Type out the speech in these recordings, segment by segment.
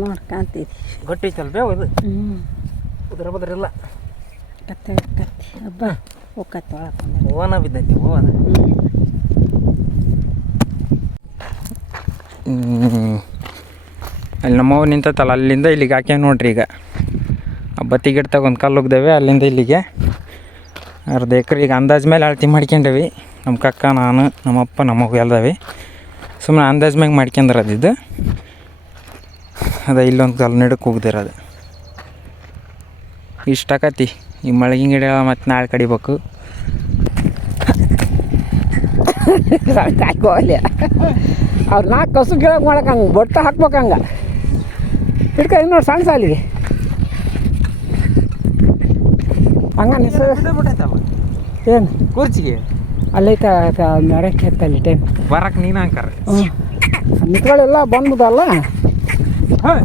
ನೋಡಿ ಕಾಣ್ತೈತಿ. ಗಟ್ಟಿ ಐತಲ್ ಬೇವು ಇದು. ಉದ್ರ ಬದ್ರಿಲ್ಲ. ಕತ್ತೆ ಹಬ್ಬ ಒಕ್ಕತ್ತು ಒಳಕೊಂಡು ಓನ ಬಿದ್ದೈತಿ ಓನ. ಅಲ್ಲಿ ನಮ್ಮವ್ವ ನಿಂತತ್ತಲ್ಲ ಅಲ್ಲಿಂದ ಇಲ್ಲಿಗೆ ಹಾಕ್ಯ ನೋಡ್ರಿ. ಈಗ ಬತ್ತಿ ಗಿಡ ತಗೊಂಡು ಕಲ್ಲು ಹೋಗ್ದೇವೆ ಅಲ್ಲಿಂದ ಇಲ್ಲಿಗೆ ಅರ್ಧ ಎಕರೆ. ಈಗ ಅಂದಾಜು ಮೇಲೆ ಅಳತಿ ಮಾಡ್ಕೊಂಡೇವಿ ನಮ್ಮ ಕಕ್ಕ, ನಾನು, ನಮ್ಮಪ್ಪ, ನಮ್ಮವ್ವ ಎಲ್ಲದವಿ. ಸುಮ್ಮನೆ ಅಂದಾಜು ಮ್ಯಾಗ ಮಾಡ್ಕೊಂಡ್ರದಿದ್ದು ಅದ. ಇಲ್ಲೊಂದು ಕಲ್ಲು ನಡಕ್ಕೆ ಹೋಗ್ದಿರೋದು ಇಷ್ಟು ಆಕತಿ. ಈ ಮಳಗಿನ ಗಿಡ ಮತ್ತು ನಾಳೆ ಕಡಿಬೇಕು. ಕಾಯ್ಕೋಲಿ ಅವ್ರು ನಾಲ್ಕು ಕಸು ಗಿಡಕ್ಕೆ ಮಾಡಕ್ಕೆ ಹಂಗೆ ಬೊಟ್ಟ ಹಾಕ್ಬೇಕು. ಹಂಗೆ ಹಿಡ್ಕ ನೋಡಿ ಸಣ್ಣ ಸಾಲಿಗೆ ಹಂಗೆ ಏನು ಕುರ್ಚಿಗೆ ಅಲ್ಲೈತೆ ನಡಕ್ಕೆ ಎತ್ತಲ್ಲಿ ಟೈಮ್ ಬರಕ್ಕೆ ನೀನು ಅಂಕಾರ. ಮಿತ್ಗಳೆಲ್ಲ ಬಂದ್ಬಿಟ್ಟಲ್ಲ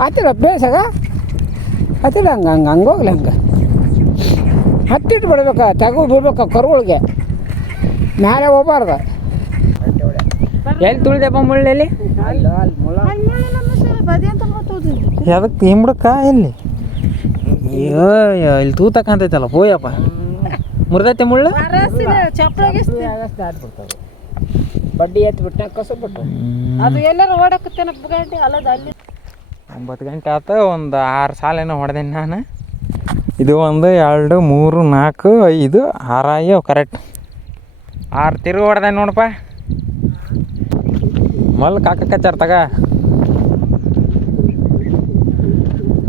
ಹತ್ತಿರ ಬೇಸಾಗ ಹತ್ತಿರ ಹಂಗೆ ಹೋಗ್ಲಿ. ಹಂಗೆ ಹತ್ತಿಟ್ಟು ಬಿಡ್ಬೇಕು, ತೆಗೆದು ಬಿಡ್ಬೇಕು ಕರುಗಳಿಗೆ ಮೇಲೆ ಹೋಗ್ಬಾರ್ದು. ಎಲ್ಲಿ ತುಳಿದಪ್ಪ ಮುಳ್ಳೆಲ್ಲಿ? ಅದಕ್ಕೆ ಹಿಂಬಿಡಕ್ಕ ಎಲ್ಲಿ? ಅಯ್ಯೋ ಇಲ್ಲಿ ತೂತಕ್ಕಂತೈತಲ್ಲ ಹೋಯಪ್ಪ. ಮುರಿದೈತೆ ಮುಳ್ಳು. ಬಡ್ಡಿ ಎತ್ತು ಬಿಟ್ಟು ಕಸ ಬಿಟ್ಟು ಅದು ಎಲ್ಲರೂ ಓಡಾಕತ್ತೇನಪ್ಪ ಗಂಟೆ ಅಲ್ಲದ ಅಲ್ಲಿ 9 ಗಂಟೆ ಆತ. ಒಂದು 6 ಸಾಲೇನೋ ಹೊಡೆದೇನಿ ನಾನು. ಇದು 1 2 3 4 5 6 ಆಗ್ಯಾವ ಕರೆಕ್ಟ್. 6 ತಿರುಗಿ ಹೊಡೆದೆ ನೋಡಪ್ಪ. ಮಲ್ ಕಾಕಚ್ಚಾರ ತಗ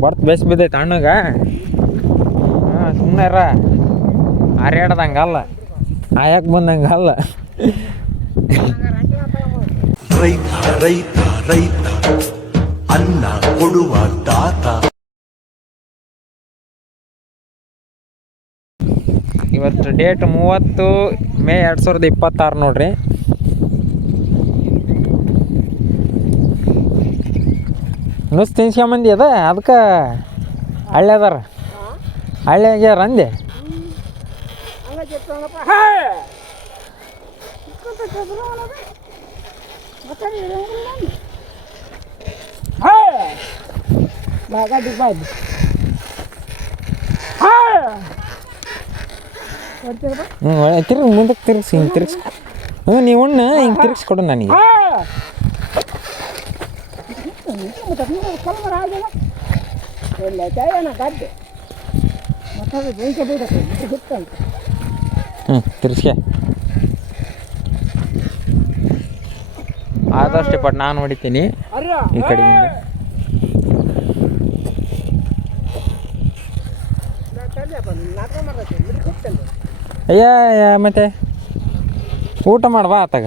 ಬರ್ತ್ ಬೇಸ್ ಬಿದ್ದೈತೆ ಹಣ್ಣಗ. ಹಾಂ ಸುಮ್ಮನೆ ಇರ. ಹಾರ್ಯಾಡ್ದಂಗೆ ಅಲ್ಲ, ಆಯಕ್ಕೆ ಬಂದಂಗೆ ಅಲ್ಲ. ರೈತ ರೈತ ರೈತ ಅನ್ನ ಕೊಡುವ ದಾತ. ಇವತ್ತು ಡೇಟ್ 30 ಮೇ 2026 ನೋಡ್ರಿ. ನುಸ್ ತಿನ್ಸ್ಕೊಂಬಂದಿ ಅದ ಅದಕ್ಕೆ ಹಳ್ಳಿ ಅದಾರ. ಹಳ್ಳಿ ಆಗ್ಯಾರ ಅಂದೆ. ತಿರ್ಗಿ ಮುಂದಕ್ಕೆ ತಿರ್ಗಿಸಿ ಹಿಂಗೆ ತಿರ್ಗಿಸಿ. ನೀವು ಹಿಂಗೆ ತಿರ್ಗಿಸ್ಕೊಡು ನನಗೆ. ತಿರ್ಸ್ಕೆ ಆದಷ್ಟು ಪಟ್ ನಾನು ಹೊಡಿತೀನಿ ಈ ಕಡೆಯಿಂದ. ಅಯ್ಯ ಮತ್ತೆ ಊಟ ಮಾಡುವ ಆತಾಗ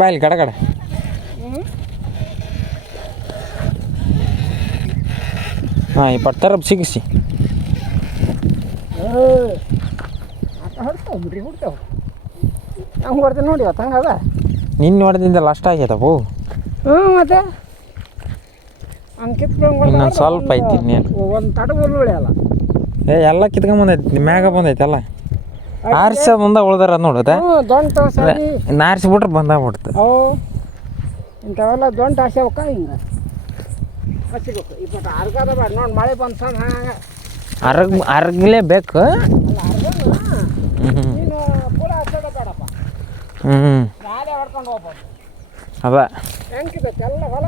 ಬಾಯಿಲಿ ಕಡೆ ಕಡೆ. ಹಾಂ ಈ ಪಟ್ಟಾರ ಸಿಗಿಸಿ ಹಂಗೆ ಹೊಡ್ತೀನಿ ನೋಡಿ. ಇವತ್ತು ಹಂಗದ ನಿನ್ನ ಹೊಡೆದಿಂದ ಅಷ್ಟ ಆಗ್ಯದವು. ಮತ್ತೆ ಹಂಗೆ ಕಿತ್ಕೊಂಡು ಇನ್ನೊಂದು ಸ್ವಲ್ಪ ಐತಿ. ಇನ್ನೇನು ಒಂದು ತಡ ಉಳ್ಳಿ ಅಲ್ಲ. ಎಲ್ಲ ಕಿತ್ಕೊಂಬಂದೈತಿ ಮ್ಯಾಗ ಬಂದೈತಿ. ಎಲ್ಲ ಆರಿಸೋದು ಒಂದ ಉಳ್ದಾರ ನೋಡುತ್ತೆ. ನಾರಿಸ್ಬಿಟ್ರೆ ಬಂದಾಗ್ಬಿಡ್ತು. ಅವು ಇಂಥವೆಲ್ಲ ದೊಡ್ಡ ಆಸೆವಕ್ಕ ಹಿಂಗೆ ಹಚ್ಚಿಬೇಕು. ಇಪ್ಪತ್ತು ಅರ್ಗದ ಬೇಡ ನೋಡಿ. ಮಳೆ ಬಂದು ಹಂಗೆ ಅರ್ಗಲೇಬೇಕು. ನೀನು ಪೂರ ಹಚ್ಚೋದ ಬೇಡಪ್ಪ. ನಾಳೆ ಹೊಡ್ಕೊಂಡು ಹೋಗ್ಬೋದು. ಅದ ಹೆಂಗಿದೈತೆ ಎಲ್ಲ ಹೊಲ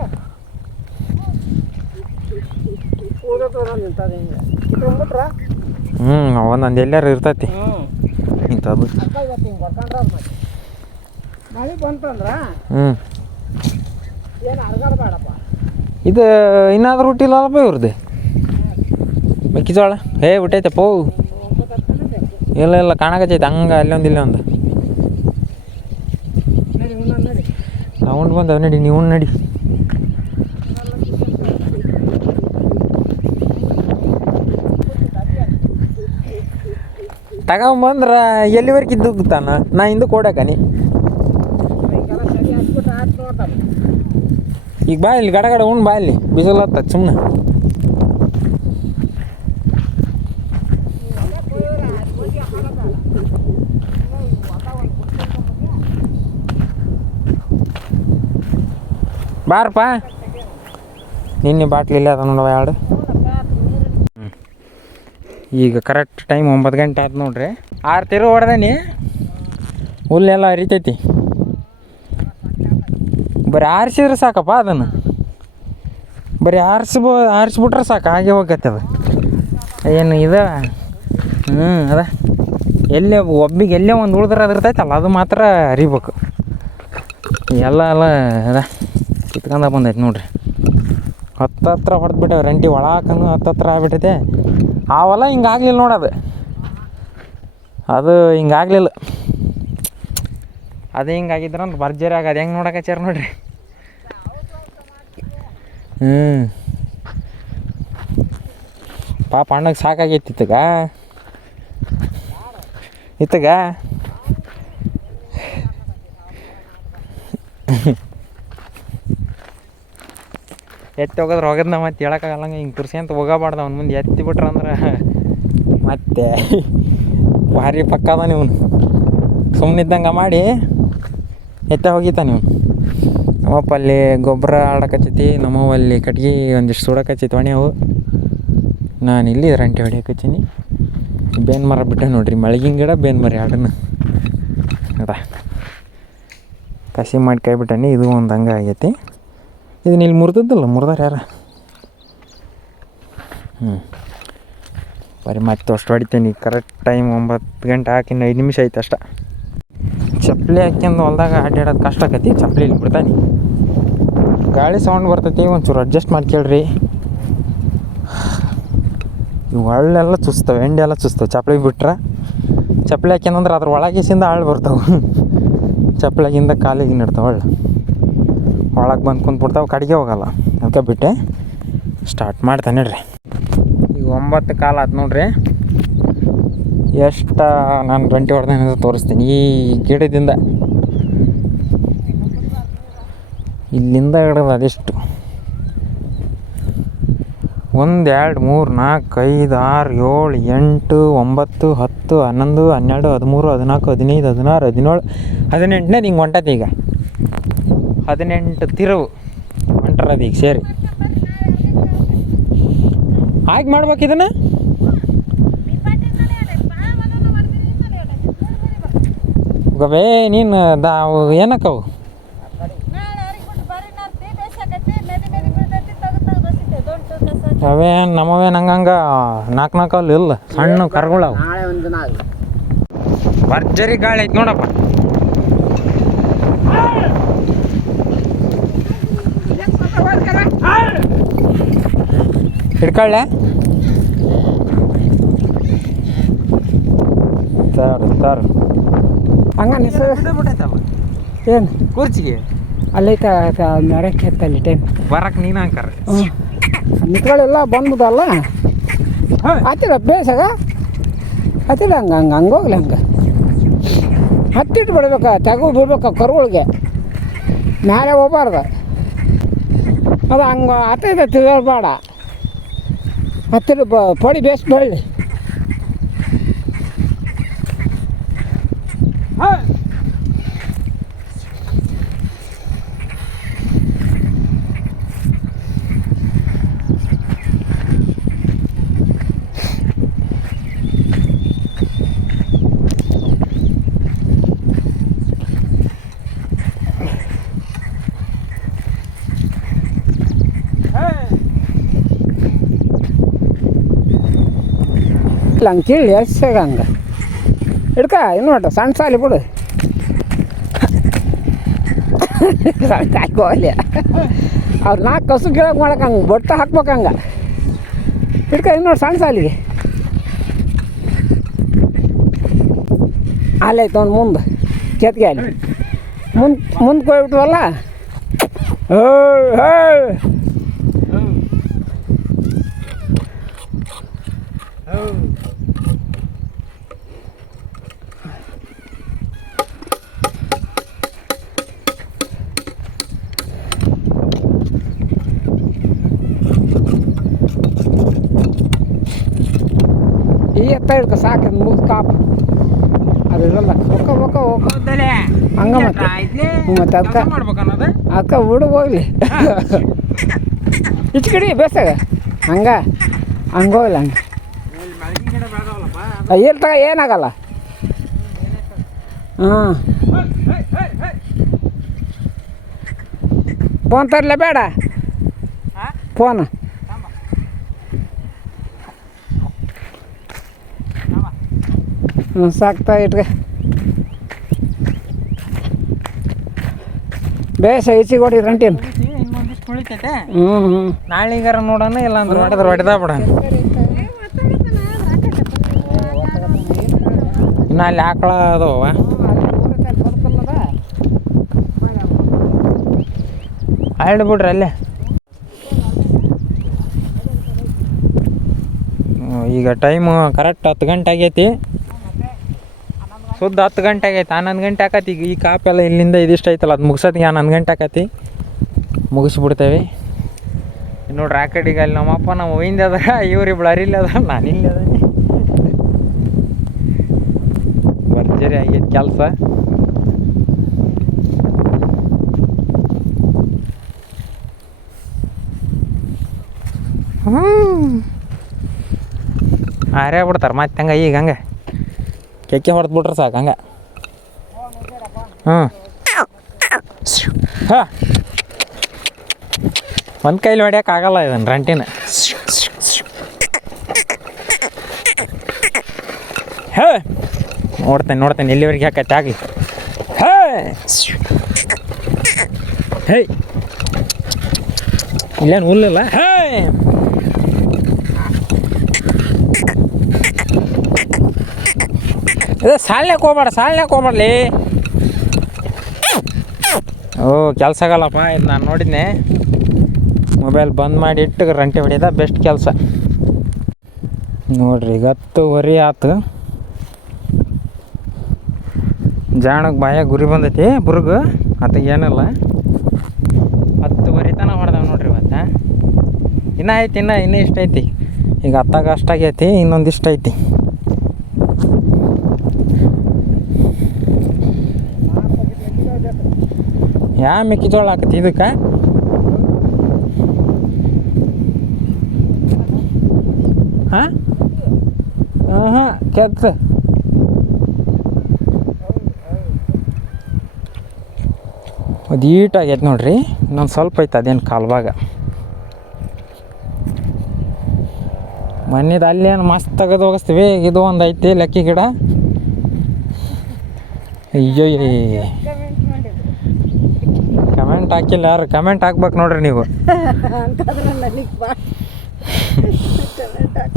ಊದೋದು ನಿಂತದ ಹಿಂಗೆ ಕಿತ್ಕೊಂಡ್ಬಿಟ್ರ. ಒಂದೊಂದು ಎಲ್ಲಾರು ಇರ್ತೈತಿ ಇಂಥದ್ದು. ಇವತ್ತು ಹಿಂಗೆ ಹೊಡ್ಕೊಂಡ್ರ ಮತ್ತೆ ಮಳೆ ಬಂತಂದ್ರೆ ಏನು ಅರ್ಗದ ಬೇಡಪ್ಪ. ಇದು ಇನ್ನಾದ್ರೂ ಹುಟ್ಟಿಲ್ಲಪ್ಪ ಇವ್ರದ್ದು ಮೆಕ್ಕೆಜೋಳ. ಬಿಟ್ಟೈತಪ್ಪ. ಇಲ್ಲ ಕಾಣಕತ್ತೈತೆ ಹಂಗೆ ಅಲ್ಲೊಂದು ಇಲ್ಲೊಂದು ಸೌಂಡ್ ಬಂದವ. ನಡಿ ನೀವು ನಡಿ. ತಗೊಂಬಂದ್ರೆ ಎಲ್ಲಿವರೆಗೆ ಇದ್ದೂಗ್ತಾನ. ನಾ ಹಿಂದಕ್ಕೆ ಓಡಾಕನಿ. ಈಗ ಬಾ ಇಲ್ಲಿ ಗಡ ಬಾ ಇಲ್ಲಿ ಬಿಸಿಲತ್ತ ಸುಮ್ಮನೆ. ಬಾರಪ್ಪ ನಿನ್ನೆ ಬಾಟ್ಲಿ ಇಲ್ಲೇ ಅದ ನೋಡವ ಎರಡು. ಈಗ ಕರೆಕ್ಟ್ ಟೈಮ್ 9 ಗಂಟೆ ಆಯ್ತು ನೋಡ್ರಿ. 6 ತಿರು ಹೊಡೆದೇನಿ, ಹುಲ್ಲೆಲ್ಲ ಹರಿತೈತಿ. ಬರೀ ಆರಿಸಿದ್ರೆ ಸಾಕಪ್ಪ ಅದನ್ನು, ಬರೀ ಆರಿಸ್ಬಿಟ್ರೆ ಸಾಕು, ಹಾಗೆ ಹೋಗತ್ತೆ ಅದು. ಏನು ಇದು ಅದ ಎಲ್ಲೇ ಒಬ್ಬಿಗೆ ಎಲ್ಲೇ ಒಂದು ಉಳಿದ್ರೆ ಅದು ಇರ್ತೈತಲ್ಲ, ಅದು ಮಾತ್ರ ಹರಿಬೇಕು. ಎಲ್ಲ ಅದ ಕಿತ್ಕೊಂಡ ಬಂದೈತೆ ನೋಡ್ರಿ. ಹತ್ರ ಹೊಡೆದ್ಬಿಟ್ಟವೆ ರಂಟಿ ಒಳಾಕನು ಹತ್ರ ಆಗ್ಬಿಟ್ಟೈತೆ. ಆವಲ್ಲ ಹಿಂಗಾಗಲಿಲ್ಲ ನೋಡೋದು, ಅದು ಹಿಂಗಾಗಲಿಲ್ಲ. ಅದು ಹಿಂಗಾಗಿದ್ರೆ ಅಂತ ಭರ್ಜರಿ ಆಗೋದು. ಹೆಂಗೆ ನೋಡಕಚ್ಚಾರ ನೋಡ್ರಿ. ಪಾಪ ಅಣ್ಣಗೆ ಸಾಕಾಗೈತಿ ಇತ್ತಗ ಎತ್ತಿ ಹೋಗೋದ್ರೆ ಹೋಗೋದನ್ನ ಮತ್ತೆ ಹೇಳೋಕ್ಕಾಗಲ್ಲಂಗೆ ಹಿಂಗೆ ತುರ್ಸಿ ಅಂತ ಹೋಗಬಾರ್ದು. ಅವ್ನ ಮುಂದೆ ಎತ್ತಿ ಬಿಟ್ರೆ ಅಂದ್ರೆ ಮತ್ತೆ ಭಾರಿ ಪಕ್ಕ ಅದ. ನೀವು ಸುಮ್ಮನಿದ್ದಂಗೆ ಮಾಡಿ ಎತ್ತ ಹೋಗಿತಾನೆ ನೀವು. ನಮ್ಮಪ್ಪ ಅಲ್ಲಿ ಗೊಬ್ಬರ ಆಡಕತ್ತೈತಿ, ನಮ್ಮವ್ವ ಅಲ್ಲಿ ಕಟ್ಗೆ ಒಂದಿಷ್ಟು ಸುಡಕತ್ತೈತಿ ಒಣೆವು. ನಾನು ಇಲ್ಲಿ ರಂಟೆ ಹೊಡಿಯಕತ್ತೀನಿ. ಬೇನ್ ಮರ ಬಿಟ್ಟೆ ನೋಡ್ರಿ, ಮಳಗಿನ ಗಿಡ ಬೇನ್ ಮರ ಎರಡನ್ನ ಅದ ಕಸಿ ಮಾಡಿ ಕೈ ಬಿಟ್ಟಾನೆ. ಇದು ಒಂದು ಹಂಗೆ ಆಗೈತಿ. ಇದನ್ನ ಇಲ್ಲಿ ಮುರಿದದ್ದಲ್ಲ, ಮುರಿದಾರ ಯಾರ. ಬರೀ ಮತ್ತೆ ಅಷ್ಟು ಹೊಡಿತೀನಿ. ಕರೆಕ್ಟ್ ಟೈಮ್ 9 ಗಂಟೆ ಹಾಕಿನ 5 ನಿಮಿಷ ಆಯ್ತು ಅಷ್ಟ. ಚಪ್ಪಲಿ ಹಾಕ್ಯಂದು ಹೊಲ್ದಾಗ ಅಡ್ಡಾಡೋದು ಕಷ್ಟ ಆಕತಿ. ಚಪ್ಪಲಿ ಇಲ್ಲಿ ಬಿಡ್ತಾನೆ, ಗಾಳಿ ಸೌಂಡ್ ಬರ್ತೈತಿ. ಒಂಚೂರು ಅಡ್ಜಸ್ಟ್ ಮಾಡ್ಕೇಳ್ರಿ. ಇವು ಹಳ್ಳೆಲ್ಲ ಚುಸ್ತವೆ, ಎಂಡಿ ಎಲ್ಲ ಚುಸ್ತವೆ. ಚಪ್ಪಲಿ ಬಿಟ್ರೆ ಚಪ್ಪಲಿ ಹಾಕ್ಯಂದ್ರೆ ಅದ್ರ ಒಳಗಿಸಿಂದ ಹಾಳು ಬರ್ತಾವೆ. ಚಪ್ಪಲಿಗಿಂದ ಕಾಲಿಗೆ ನಿಡ್ತಾವೆ, ಒಳಗೆ ಬಂದು ಕುಂತ್ಬಿಡ್ತಾವೆ, ಕಡೆಗೆ ಹೋಗಲ್ಲ. ಅದಕ್ಕೆ ಬಿಟ್ಟೆ ಸ್ಟಾರ್ಟ್ ಮಾಡ್ತಾನೆ ನೋಡ್ರಿ. ಈಗ 9 ಕಾಲ ಆಯ್ತು ನೋಡ್ರಿ. ಎಷ್ಟು ನಾನು ರಂಟಿ ಹೊಡೆದ ತೋರಿಸ್ತೀನಿ. ಈ ಗಿಡದಿಂದ ಇಲ್ಲಿಂದ ಹಿಡಿದು ಅದೆಷ್ಟು 1 2 3 4 5 6 7 8 9 10 11 12 13 14 15 16 17 18ನೇ ಹಿಂಗೆ ಹೊಂಟತಿ. ಈಗ 18 ತಿರುವು ಹೊಂಟರದು ಈಗ ಸೇರಿ. ಹಾಗೆ ಮಾಡ್ಬೇಕು ಇದನ್ನು. ಗವೇ ನೀನು ಏನಕ್ಕವು ಅವೇ ನಮ್ಮವೇ ನಂಗಂಗೆ 4 ಅಲ್ಲಿ ಇಲ್ಲ, ಸಣ್ಣ ಕರ್ಗಳವು. ಭರ್ಜರಿ ಗಾಳಿ ಐತೆ ನೋಡಪ್ಪ. ಹಿಡ್ಕೊಳ್ಳೆ ತಾರು ಹಂಗ ಬಿಟ್ಟೈತಲ್ಲ ಏನು ಕುರ್ಚಿಗೆ ಅಲ್ಲೈತ ನಡಕ್ಕೆ ಎತ್ತಲ್ಲಿ ಟೈಮ್ ಬರಕ್ಕೆ ನೀನು ಅಂಕಾರ. ನಿತ್ಗಳೆಲ್ಲ ಬಂದ್ಬಿಟ್ಟಲ್ಲ ಹತ್ತಿರ ಬೇಸಾಗ ಹತ್ತಿರ ಹಂಗೆ ಹೋಗ್ಲಿ. ಹಂಗೆ ಹತ್ತಿಟ್ಟು ಬಿಡ್ಬೇಕು, ತೆಗು ಬಿಡ್ಬೇಕು ಕರುಗಳಿಗೆ, ಮೇಲೆ ಹೋಗ್ಬಾರ್ದು. ಅದು ಹಂಗೆ ಹತ್ತೈತೆ ತಿರ್ಗಾಡ್ಬೇಡ. ಹತ್ತಿರ ಪೊಡಿ ಬೇಸ್ ಬೆಳ್ಳಿ. ಹಂಗೆ ಕೀಳಿ ಎಷ್ಟಾಗ ಹಂಗೆ ಹಿಡ್ಕ ಇನ್ನೊಟ್ಟು ಸಣ್ಣ ಸಾಲಿ ಬಿಡು. ಸಣ್ಣ ಹಾಕೋಲಿ ಅವ್ರು 4 ಕಸು ಗಿಡಕ್ಕೆ ಮಾಡಕ್ಕೆ ಹಂಗೆ ಬೊಟ್ಟ ಹಾಕ್ಬೇಕು. ಹಂಗೆ ಹಿಡ್ಕ ಇನ್ನೊಟ್ಟು ಸಣ್ಣ ಸಾಲಿಗೆ ಅಲ್ಲೈತೆ ಅವ್ನು ಮುಂದೆ ಕೆತ್ಗೆ ಅಲ್ಲಿ ಮುಂದೆ ಕೊಯ್ಬಿಟ್ವಲ್ಲ. ಈ ಎತ್ತ ಹಿಡ್ಕ ಸಾಕು ಮುಗಿದು ಕಾಪು ಅದಿರಲ್ಲ ಹೊಕ್ಕ ಹಂಗೆ ಮತ್ತೆ ಅದಕ್ಕೆ ಬಿಡು ಹೋಗ್ಲಿ. ಈಚೆ ಕಡೆ ಬೇಸಾಗ ಹಂಗೆ ಹಂಗೋಲ್ಲ ಹಂಗೆ ಇಲ್ಲಿ ತಗ ಏನಾಗಲ್ಲ ಹಾಂ ಫೋನ್ ತರಲೇ ಬೇಡ ಫೋನ್ ಹ್ಞೂ ಸಾಕ್ತಾ ಇಟ್ಗೆ ಬೇಸ ಈಚೆಗೆ ಹೊಡಿದ್ರಿ ರಂಟೀನ್ ಇನ್ನೊಂದಿಷ್ಟು ಉಳಿತೈತೆ ಹ್ಞೂ ನಾಳೆಗಾರ ನೋಡೋಣ ಇಲ್ಲ ಅಂದ್ರೆ ಹೊಡೆದ ಬಿಡೋಣ ಇನ್ನು ಅಲ್ಲಿ ಆಕಳ ಅದಾವ ಹರಡಿ ಬಿಡ್ರಿ ಅಲ್ಲೇ ಈಗ ಟೈಮು ಕರೆಕ್ಟ್ 10 ಗಂಟೆ ಆಗೈತಿ ಸುದ್ದ 10 ಗಂಟೆ ಆಗೈತಿ 11 ಗಂಟೆ ಆಕತಿ ಈಗ ಈ ಕಾಪೆಲ್ಲ ಇಲ್ಲಿಂದ ಇದಿಷ್ಟು ಐತಲ್ಲ ಅದು ಮುಗಿಸೋದಿಗೆ 11 ಗಂಟೆ ಆಕತಿ ಮುಗಿಸ್ಬಿಡ್ತೇವೆ ನೋಡ್ರಿ ಆ ಕಡೆಗೆ ಅಲ್ಲಿ ನಮ್ಮಪ್ಪ ನಮ್ಮ ಒಯ್ಯಿಂದ ಅದ ಇವ್ರಿಬ್ಳು ಅರಿಲ್ಲ ಅದ ನಾನು ಇಲ್ಲಿ ಅದ ಭರ್ಜರಿ ಆಗೈತಿ ಕೆಲಸ ಆರೇ ಬಿಡ್ತಾರೆ ಮತ್ತೆ ಹಂಗೆ ಈಗ ಹಂಗೆ ಕೆಕ್ಕೆ ಹೊಡೆದು ಬಿಟ್ರೆ ಸಾಕು ಹಂಗೆ ಹಾಂ ಹಾಂ ಒಂದು ಕೈಲಿ ಹೊಡ್ಯೋಕ್ಕಾಗಲ್ಲ ಇದನ್ನು ರಂಟಿನ ಹೇ ನೋಡ್ತೇನೆ ಎಲ್ಲಿವರೆಗೆ ಹಾಕತ್ತೆ ಆಗಲಿ ಹೇ ಹೇ ಇಲ್ಲೇನು ಹುಲ್ಲಿಲ್ಲ ಹೇ ಇದು ಸಾಲ್ನ್ಯಾಕ ಹೋಗ್ಬೇಡಲಿ ಓ ಕೆಲಸ ಆಗಲ್ಲಪ್ಪ ಇದು ನಾನು ನೋಡಿದ್ನೆ ಮೊಬೈಲ್ ಬಂದ್ ಮಾಡಿ ಇಟ್ಟು ರಂಟೆ ಹೊಡಿಯೋದ ಬೆಸ್ಟ್ ಕೆಲಸ ನೋಡ್ರಿ ಈಗ 10:15 ಆಯ್ತು ಜಾಣಕ್ಕೆ ಬಾಯಾಗ ಗುರಿ ಬಂದೈತಿ ಬುರ್ಗು ಆತ ಏನಿಲ್ಲ 10:15 ತನಕ ಹೊಡೆದವ ನೋಡ್ರಿ ಇವತ್ತು ಇನ್ನೂ ಐತಿ ಇನ್ನೂ ಇಷ್ಟ ಐತಿ ಈಗ ಹತ್ತಾಗ ಅಷ್ಟಾಗೈತಿ ಇನ್ನೊಂದಿಷ್ಟು ಐತಿ ಯಾ ಮೆಕ್ಕೆಜೋಳ ಹಾಕತಿ ಇದಕ್ಕೆ ಹಾಂ ಹಾಂ ಕೆತ್ತ ಅದು ಈಟಾಗೈತೆ ನೋಡ್ರಿ ಇನ್ನೊಂದು ಸ್ವಲ್ಪ ಐತೆ ಅದೇನು ಕಾಲ್ಭಾಗ ಮನೆದು ಅಲ್ಲೇನು ಮಸ್ತ್ ತೆಗೆದು ಹೋಗಿಸ್ತೀವಿ ಇದು ಒಂದು ಐತಿ ಲೆಕ್ಕಿ ಗಿಡ ಅಯ್ಯೋ ಕಮೆಂಟ್ ಹಾಕಿಲ್ಲ ಯಾರು ಕಮೆಂಟ್ ಹಾಕ್ಬೇಕು ನೋಡ್ರಿ ನೀವು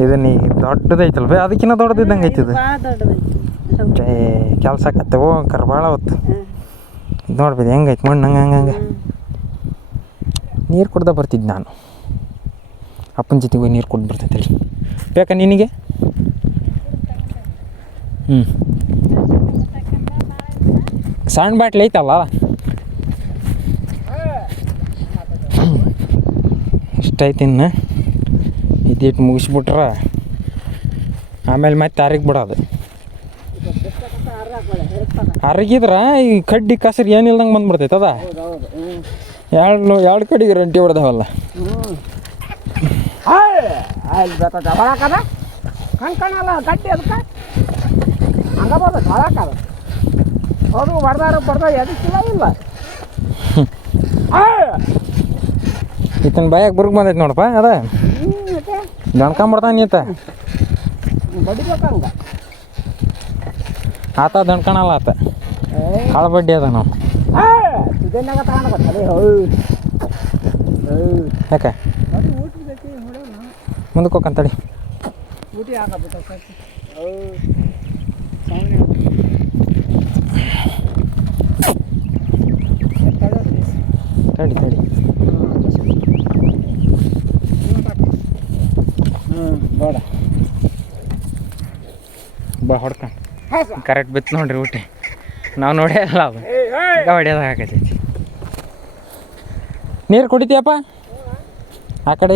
ಇದನ್ನ ದೊಡ್ಡದೈತಲ್ ಬೇ ಅದಕ್ಕಿಂತ ದೊಡ್ಡದಿದ್ದಂಗೆ ಐತಿ ಇದು ಕೆಲಸ ಆಕತ್ತೆ ಭಾಳ ಹೊತ್ತು ನೋಡ್ಬೋದು ಹೆಂಗೈತೆ ಮಣ್ಣು ಹಂಗೆ ನೀರು ಕುಡ್ದ ಬರ್ತಿದ್ದೆ ನಾನು ಅಪ್ಪನ ಜೊತೆಗೆ ಹೋಗಿ ನೀರು ಕುಡ್ದು ಬರ್ತೈತೆ ಅಲ್ಲಿ ಬೇಕಾ ನಿನಗೆ ಹ್ಞೂ ಸಣ್ಣ ಬಾಟ್ಲಿ ಐತಲ್ಲ ಇಷ್ಟೈತಿ ಇನ್ನು ಇದಿಟ್ಟು ಮುಗಿಸ್ಬಿಟ್ರೆ ಆಮೇಲೆ ಮತ್ತೆ ಅರಗಿ ಬಿಡೋದು ಅರಗಿದ್ರೆ ಈ ಕಡ್ಡಿ ಕಸರು ಏನಿಲ್ದಂಗೆ ಬಂದ್ಬಿಡ್ತೈತೆ ಅದ ಎರಡು ಕಡೆಗೆ ರಂಟಿ ಹೊಡೆದವಲ್ಲ ಕಣ್ಕಣಲ್ಲ ಗಟ್ಟಿ ಅದಕ್ಕೆ ಹಂಗೆ ಬರ್ತೈತೆ ಹೊಳಕದ ಹೌದು ಬರ್ದ ಎದಕ್ಕಿಲ್ಲ ಇಲ್ಲ ಈತನ ಬಾಯಾಗ ಬುರ್ಗ್ ಬಂದೈತೆ ನೋಡಪ್ಪ ಅದ ದಣ್ಕೊಂಬಿಡ್ತಾನೆ ಈತ ಬಡಿಬೇಕಂಗ ಆತ ದಣ್ಕಣಲ್ಲ ಆತ ಕಾಳು ಬಡ್ಡಿ ಅದ ನಾವು ಇದನ್ನಾಗ ತಗೊಂಡ್ಬರ್ತಾರೆ ಯಾಕೆ ಮುಂದಕ್ಕೆ ಹೋಗಂತಡಿ ಊಟಿ ಹಾಕಬಿಟ್ಟು ತಡಿ ಬೇಡ ಬಾ ಹೊಡ್ಕೊಂಡು ಕರೆಕ್ಟ್ ಬಿತ್ತು ನೋಡ್ರಿ ಊಟಿ ನಾವು ನೋಡ್ಯಾಲ್ಲ ಅದು ಈಗ ಹೊಡ್ಯೋದಾಗ ಹಾಕತೈತಿ ನೀರು ಕುಡಿತೀಯಪ್ಪ ಆ ಕಡೆ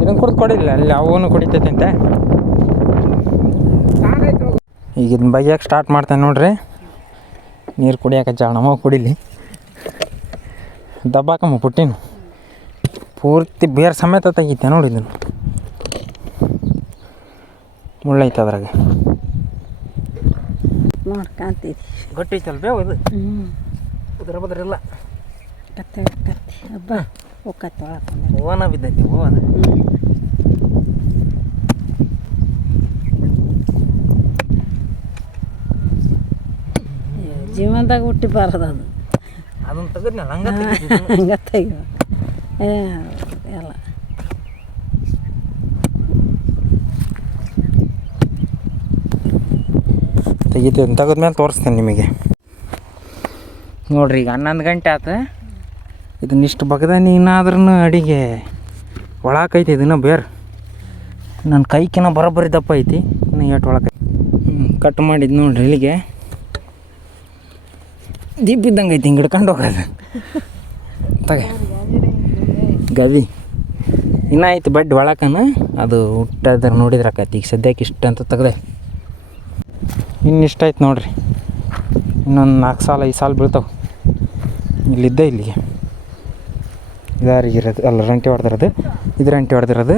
ಇದನ್ನು ಕುಡ್ದು ಕೊಡಿಲ್ಲ ಅಲ್ಲಿ ಅವನು ಕುಡಿತೈತೆ ಅಂತೆ ಈಗ ಇದನ್ನ ಬೈಯಕ್ಕೆ ಸ್ಟಾರ್ಟ್ ಮಾಡ್ತೇನೆ ನೋಡ್ರಿ. ನೀರು ಕುಡಿಯೋಕೆ ಜಾಣಮ್ಮ ಕುಡಿಲಿ. ದಬ್ಬಾಕಮ್ಮ ಪುಟ್ಟಿನ ಪೂರ್ತಿ ಬೇರೆ ಸಮೇತ ತೆಗಿತೆ ನೋಡಿ. ಇದನ್ನು ಮುಳ್ಳೈತೆ ಅದ್ರಾಗ. ನೋಡ್ಕಂತೀವಿ ಗಟ್ಟಿ ಐತಲ್ಲ ಬೇವು ಇದು. ಉದ್ರ ಬದ್ರಿಲ್ಲ ಕತ್ತೆ ಹಬ್ಬ ಒಕ್ಕತ್ತೆ ಒಳಗೆ ಓನ ಬಿದ್ದೈತಿ ಓನ. ಜೀವನದಾಗ ಹುಟ್ಟಿ ಬಾರದು ಅದು. ಅದನ್ನು ತೆಗೆದ್ನಲ್ಲ ಹಂಗೆ ಹಂಗೆ ತೆಗಿವ ಎಲ್ಲ ತೆಗಿತೀವಿ. ತೆಗೆದ್ಮೇಲೆ ತೋರಿಸ್ತೇನೆ ನಿಮಗೆ. ನೋಡ್ರಿ ಈಗ 11 ಗಂಟೆ ಆಯ್ತು. ಇದನ್ನಿಷ್ಟು ಬಗ್ದಾನಿ ಇನ್ನಾದ್ರೂ ಅಡಿಗೆ ಒಳಕೈತಿ. ಇದನ್ನು ಬೇರೆ ನನ್ನ ಕೈಕಿನ ಬರೋಬ್ಬರಿ ದಪ್ಪ ಐತಿ. ಇನ್ನು ಏಟು ಒಳಕೈತಿ. ಕಟ್ ಮಾಡಿದ್ದು ನೋಡ್ರಿ ಇಲ್ಲಿಗೆ ದೀಪ ಇದ್ದಂಗೆ ಐತಿ. ಹಿಂಗೆ ಹಿಡ್ಕೊಂಡು ಹೋಗೋದು ತಗೆ ಗದಿ ಇನ್ನೂ ಐತಿ ಬಡ್ಡಿ ಒಳಕನ. ಅದು ಹುಟ್ಟದ್ರ ನೋಡಿದ್ರಾಕೈತಿ. ಈಗ ಸದ್ಯಕ್ಕೆ ಇಷ್ಟ ಅಂತ ತೆಗ್ದೆ. ಇನ್ನಿಷ್ಟ ಐತೆ ನೋಡ್ರಿ. ಇನ್ನೊಂದು 4 ಸಾಲ 5 ಸಾಲ ಬೀಳ್ತಾವೆ. ಇಲ್ಲಿದ್ದೆ ಇಲ್ಲಿಗೆ ಇದಾರಿಗಿರೋದು ಅಲ್ಲ, ರಂಟಿ ಹೊಡೆದಿರೋದು ಇದು. ರಂಟಿ ಹೊಡೆದಿರೋದು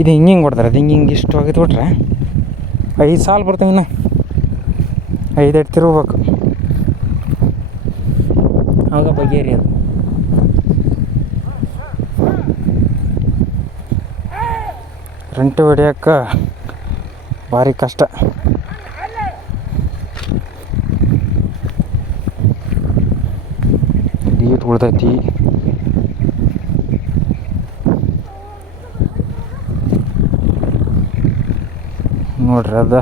ಇದು ಹಿಂಗೆ ಹೊಡೆದಿರೋದು. ಹಿಂಗೆ ಇಷ್ಟು ಹೋಗಿದ್ದು ಬಿಟ್ರೆ 5 ಸಾಲ ಬರ್ತಾವೆ. ಇನ್ನು 5 ತಿರ್ಬೇಕು ಆವಾಗ ಬಗೆಹರಿ ಅದು. ರಂಟಿ ಹೊಡಿಯೋಕೆ ಭಾರಿ ಕಷ್ಟ. ನೀರು ಉಳ್ದೈತಿ. ನೋಡ್ರಿ ಅದು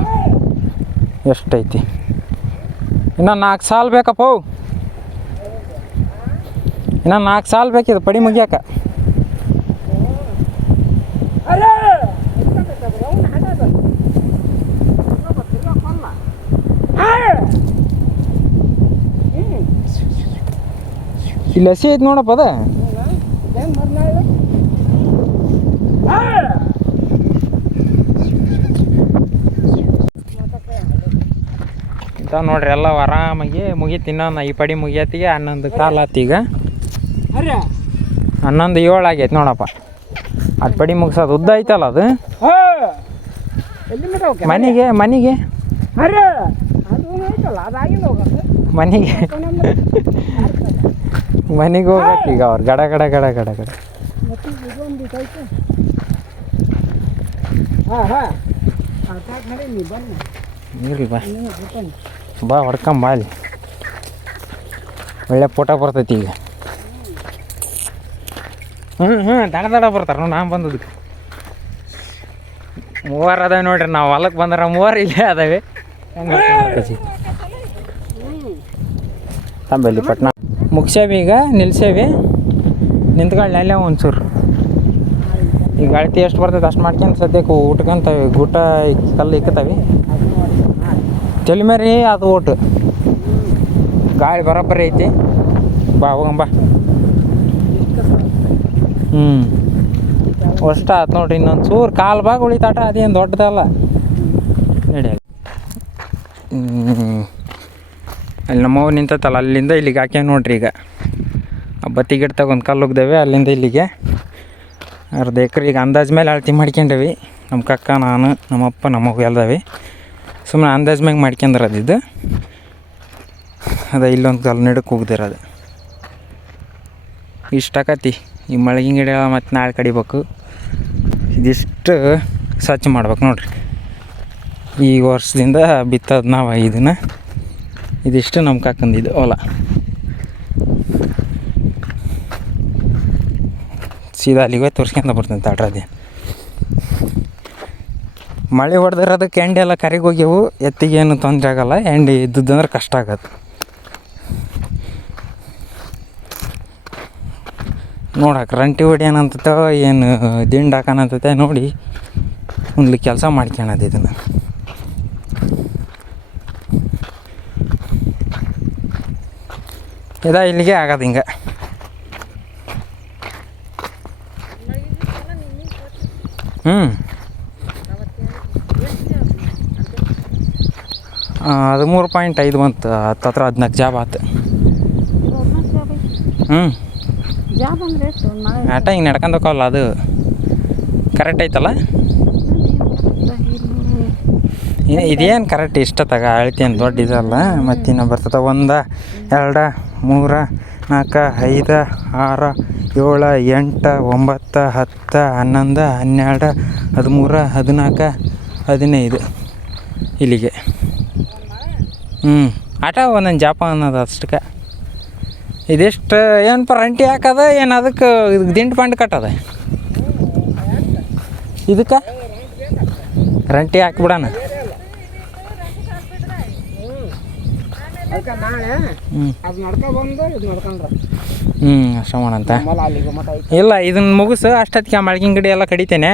ಎಷ್ಟೈತಿ. ಇನ್ನು 4 ಸಾಲ ಬೇಕಪ್ಪ. ಇನ್ನು 4 ಸಾಲ ಬೇಕಿದೆ ಪಡಿ ಮುಗಿಯಾಕ. ಇಲ್ಲಿ ಹಸಿ ಐತಿ ನೋಡಪ್ಪ ಅದ. ಇಂಥ ನೋಡ್ರಿ ಎಲ್ಲ ಆರಾಮಾಗಿ ಮುಗೀತು. ಇನ್ನೊಂದು ಈ ಪಡಿ ಮುಗಿಯತ್ತಿಗೆ 11 ಕಾಲು ಆತು. ಈಗ 11:07 ಆಗೈತೆ ನೋಡಪ್ಪ. ಅದು ಪಡಿ ಮುಗಿಸೋದು ಉದ್ದ ಐತಲ್ಲ ಅದು. ಮನೆಗೆ ಮನೆಗೆ ಮನೆಗೆ ಹೋಗತ್ತೆ ಈಗ ಅವ್ರು ಗಡ ಗಡ ಗಡ ಗಡ ಗಡ. ನೀರು ಬಾ ಹೊಡ್ಕೊಂಬ ಅಲ್ಲಿ. ಒಳ್ಳೆ ಫೋಟೋ ಬರ್ತೈತಿ ಈಗ. ದಡ ದಡ ಬರ್ತಾರೆ ನೋಡಿ. ನಾನು ಬಂದದಕ್ಕೆ 3 ಅದಾವೆ ನೋಡ್ರಿ. ನಾವು ಹೊಲಕ್ಕೆ ಬಂದ್ರೆ 3 ಇಲ್ಲೇ ಅದಾವೆ. ತಂಬಲ್ಲಿ ಪಟ್ನ ಮುಗಿಸೇವಿ. ಈಗ ನಿಲ್ಸೇವಿ. ನಿಂತ್ಕೊಳ್ಳಿ ಅಲ್ಲೇ ಒಂಚೂರು. ಈಗ ಅಳತಿ ಎಷ್ಟು ಬರ್ತೈತೆ ಅಷ್ಟು ಮಾಡ್ಕೊಂಡು ಸದ್ಯಕ್ಕೆ ಊಟಕ್ಕಂತವೆ. ಊಟ ಕಲ್ಲು ಇಕ್ಕತ್ತವೆ ತಲೆ ಮೇರಿ. ಅದು ಊಟ ಗಾಳಿ ಬರೋಬ್ಬರಿ ಐತಿ. ಬಾ ಹೋಗಂಬ. ಅಷ್ಟ ಆಯ್ತು ನೋಡ್ರಿ. ಇನ್ನೊಂದು ಚೂರು ಕಾಲು ಭಾಗ ಉಳಿತಾಟ. ಅದೇನು ದೊಡ್ಡದಲ್ಲ ನಡೆಯಲ್ಲ. ಅಲ್ಲಿ ನಮ್ಮವ್ವ ನಿಂತತ್ತಲ್ಲ ಅಲ್ಲಿಂದ ಇಲ್ಲಿಗೆ ಹಾಕ್ಯ ನೋಡ್ರಿ. ಈಗ ಆ ಬತ್ತಿ ಗಿಡದಾಗ ಒಂದು ಕಲ್ಲು ಉಗ್ದೇವೆ. ಅಲ್ಲಿಂದ ಇಲ್ಲಿಗೆ 1/2 ಎಕರೆ. ಈಗ ಅಂದಾಜು ಮೇಲೆ ಅಳತಿ ಮಾಡ್ಕೊಂಡೇವಿ. ನಮ್ಮ ಕಕ್ಕ ನಾನು ನಮ್ಮಪ್ಪ ನಮ್ಮವ್ವ ಎಲ್ಲದವಿ. ಸುಮ್ಮನೆ ಅಂದಾಜು ಮ್ಯಾಗ ಮಾಡ್ಕೊಂಡ್ರದು. ಇದು ಅದ ಇಲ್ಲೊಂದು ಕಲ್ಲು ನಡಕ್ಕೆ ಹೋಗ್ದಿರೋದು. ಇಷ್ಟಾಕತಿ. ಈ ಮಳಗಿನ ಗಿಡ ಮತ್ತು ನಾಳೆ ಕಡಿಬೇಕು. ಇದಿಷ್ಟು ಸ್ವಚ್ಛ ಮಾಡ್ಬೇಕು ನೋಡ್ರಿ. ಈ ವರ್ಷದಿಂದ ಬಿತ್ತದ ನಾವು ಇದನ್ನು. ಇದಿಷ್ಟು ನಮ್ಮ ಕಾಕಂದಿದ್ದು ಹೊಲ. ಸೀದಾ ಅಲ್ಲಿಗೆ ತೋರಿಸ್ಕೊಂತ ಬರ್ತೀನಿ ತಾಡ್ರದೇ. ಮಳೆ ಹೊಡೆದಿರೋದಕ್ಕೆ ಎಂಡಿ ಎಲ್ಲ ಕರೆಗೆ ಹೋಗ್ಯವು. ಎತ್ತಿಗೇನು ತೊಂದರೆ ಆಗೋಲ್ಲ. ಎಂಡಿ ಇದ್ದದಂದ್ರೆ ಕಷ್ಟ ಆಗತ್ತೆ. ನೋಡಕ್ಕೆ ರಂಟಿ ಹೊಡಿಯೋಣಂತ ಏನು ದಿಂಡು ಹಾಕೋಣಂತತೆ ನೋಡಿ ಒಂದು ಕೆಲಸ ಮಾಡ್ಕೊಳದು. ಇದನ್ನು ಇಲ್ಲಿಗೆ ಆಗೋದು ಹಿಂಗೆ. 13.5 ಬಂತು, ಹತ್ತತ್ರ 14 ಜಾಬ್ ಆತು. ಹ್ಞೂ ಜಾಬ್ ಅಂದ್ರೆ ಎಷ್ಟು ಮಳೆ ಆಟ ಹಿಂಗೆ ನಡ್ಕೊಂಡು ಹೋಗಲ್ಲ, ಅದು ಕರೆಕ್ಟ್ ಐತಲ್ಲ. ಇದೇನು ಕರೆಕ್ಟ್ ಇಷ್ಟ ತಗ ಅಳ್ತೇನು ದೊಡ್ಡ ಇದಲ್ಲ. ಮತ್ತಿನ್ನ ಬರ್ತದೆ 1 2 3 4 5 6 7 8 9 10 11 12 13 14 15 ಇಲ್ಲಿಗೆ. ಆಟ ಒಂದೊಂದು ಜಾಪ ಅನ್ನೋದು ಅಷ್ಟಕ್ಕೆ. ಇದಿಷ್ಟು ಏನಪ್ಪ ರಂಟಿ ಹಾಕದ ಏನು ಅದಕ್ಕೆ ದಿಂಡು ಪಂಡು ಕಟ್ಟದ ಇದಕ್ಕೆ ರಂಟಿ ಹಾಕ್ಬಿಡೋಣ. ಅದಕ್ಕೆ ನಾಳೆ ಅದು ನಡ್ಕೊಬಂದು ಇದು ನಡ್ಕೊಂಡ್ರೆ ಅಷ್ಟ ಮಾಡಂತ. ಅಲ್ಲಿಗೆ ಮಠ ಐತೆ. ಇಲ್ಲ ಇದನ್ನ ಮುಗಿಸು, ಅಷ್ಟೊತ್ತಿಗೆ ಮಳಗಿನ ಗಿಡ ಎಲ್ಲ ಕಡಿತೇನೆ,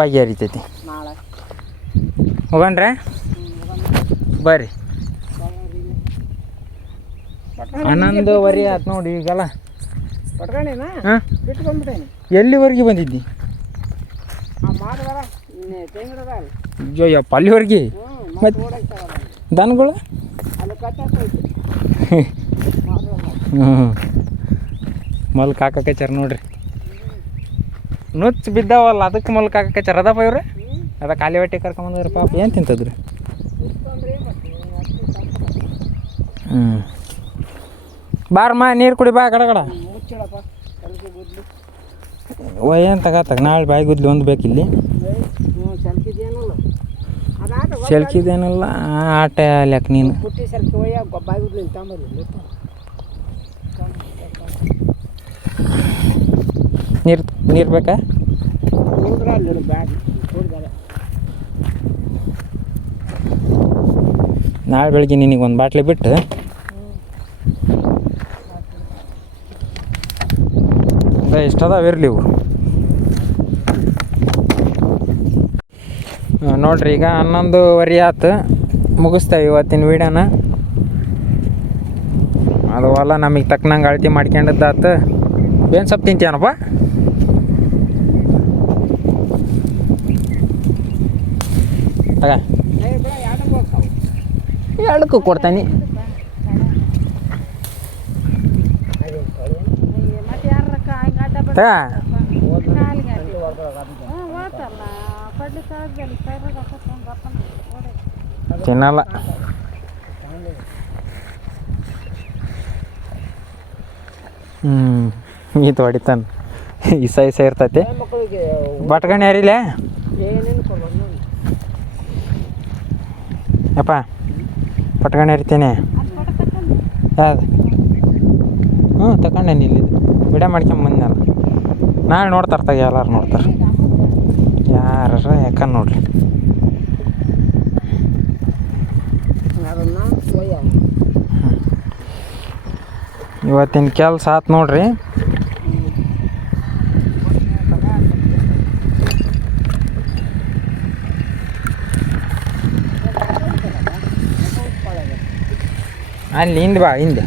ಬಗೆಹರಿತೈತಿ. ನಾಳೆ ಹೋಗಣ್ರೆ ಬರ್ರಿ. 11:15 ಆಯ್ತು ನೋಡಿ ಈಗೆಲ್ಲ. ಪಟ್ಕೊಂಡಿನ ಹಾಂ ಬಿಟ್ಟು ಬಂದ್ಬಿಟ್ಟೇನಿ. ಎಲ್ಲಿವರೆಗೆ ಬಂದಿದ್ದಿ? ಮಾಡಿದಾರ ತೆಂಗಿಡದ ಅಲ್ಲಿ. ಅಯ್ಯಪ್ಪ ಅಲ್ಲಿವರೆಗೆ ಮತ್ತೆ ಓಡಾಗ್ತಾವಲ್ಲ ದನಗಳು. ಅಲ್ಲಿ ಕಟ್ಟೈತಿ. ಮಲ್ಕ್ ಹಾಕಕಚ್ಚಾರ ನೋಡ್ರಿ, ನುಚ್ಚು ಬಿದ್ದಾವಲ್ಲ ಅದಕ್ಕೆ ಮಲ್ಕ್ ಹಾಕಕಚ್ಚಾರ. ಅದಪ್ಪ ಇವ್ರು ಅದ ಖಾಲಿ ಹೊಟ್ಟೆ ಕರ್ಕೊಂಬಂದ್ರೆ ಪಾಪ ಏನು ತಿಂತದ್ರಿ. ಬಾರಮ್ಮ ನೀರು ಕುಡಿ ಬಾ ಗಡಗಡ. ಮುಚ್ಚಿಡಪ್ಪ ಕಲ್ಕಿ ಗುದ್ಲಿ. ಏನು ತಗತ್ತಾಗ ನಾಳೆ ಬಾಯಿ ಗುದ್ಲಿ ಒಂದು ಬೇಕಿಲ್ಲಿ. ಸಲ್ಕಿದೇನಲ್ಲ ಅದಾಟ ಸೆಲ್ಕಿದೇನಲ್ಲ ಆಟ ಲೆಕ್ಕ ನೀನು. ಪುಟ್ಟಿ ಸಲ್ಕಿ ಒಯ್ಯ ಬಾಯಿ ಗುದ್ಲಿ ತಗೊಂಬರ್ಲಿ. ನೀರು ಬೇಕಾ? ನಿಂದ್ರೆ ಅಲ್ಲಿ ಬ್ಯಾಗ್ ಕುಡ್ದಾರೆ. ನಾಳೆ ಬೆಳಿಗ್ಗೆ ನಿನಗೆ ಒಂದು ಬಾಟ್ಲಿ ಬಿಟ್ಟು ಇಷ್ಟದಾವ ಇರಲಿ ಇವು. ನೋಡ್ರಿ ಈಗ 11:15 ಆಯ್ತು, ಮುಗಿಸ್ತೇವೆ ಇವತ್ತಿನ ವೀಡಿಯೋನ. ಅದು ಹೊಲ ನಮಗೆ ತಕ್ಕನಂಗೆ ಅಳತೆ ಮಾಡ್ಕೊಂಡಿದ್ದಾತು. ಬೇನ್ ಸೊಪ್ಪು ತಿಂತೀಯನಪ್ಪ? ತಗ ಎರಡಕ್ಕೂ ಕೊಡ್ತಾನೆ. ತಗ ತಿನ್ನಲ್ಲ. ಈತ ಹೊಡಿತಾನೆ, ಇಸ ಇರ್ತೈತಿ. ಮಕ್ಕಳಿಗೆ ಬಟ್ಗಣಿ ಯಾರಿಲ್ಲ ಏನೇನು ಕೊಡ್ಬಾರ್ದು. ಯಪ್ಪ ಪಟ್ಗಣಿ ಹರಿತೇನೆ. ಯಾವ್ದು? ತಗೊಂಡೇನಿ ಇಲ್ಲಿದ್ದು ವಿಡಿಯೋ ಮಾಡ್ಕೊಂಬಂದಲ್ಲ. ನಾಳೆ ನೋಡ್ತಾರೆ ತಗ, ಎಲ್ಲರೂ ನೋಡ್ತಾರೆ. ಯಾರ ಯಾಕ ನೋಡ್ರಿ. ಅದನ್ನು ಒಯ್ಯ ಇವತ್ತಿನ ಕೆಲಸ ಆತು ನೋಡ್ರಿ. ಅಲ್ಲಿ ಹಿಂದೆ ಬಾ, ಹಿಂದೆ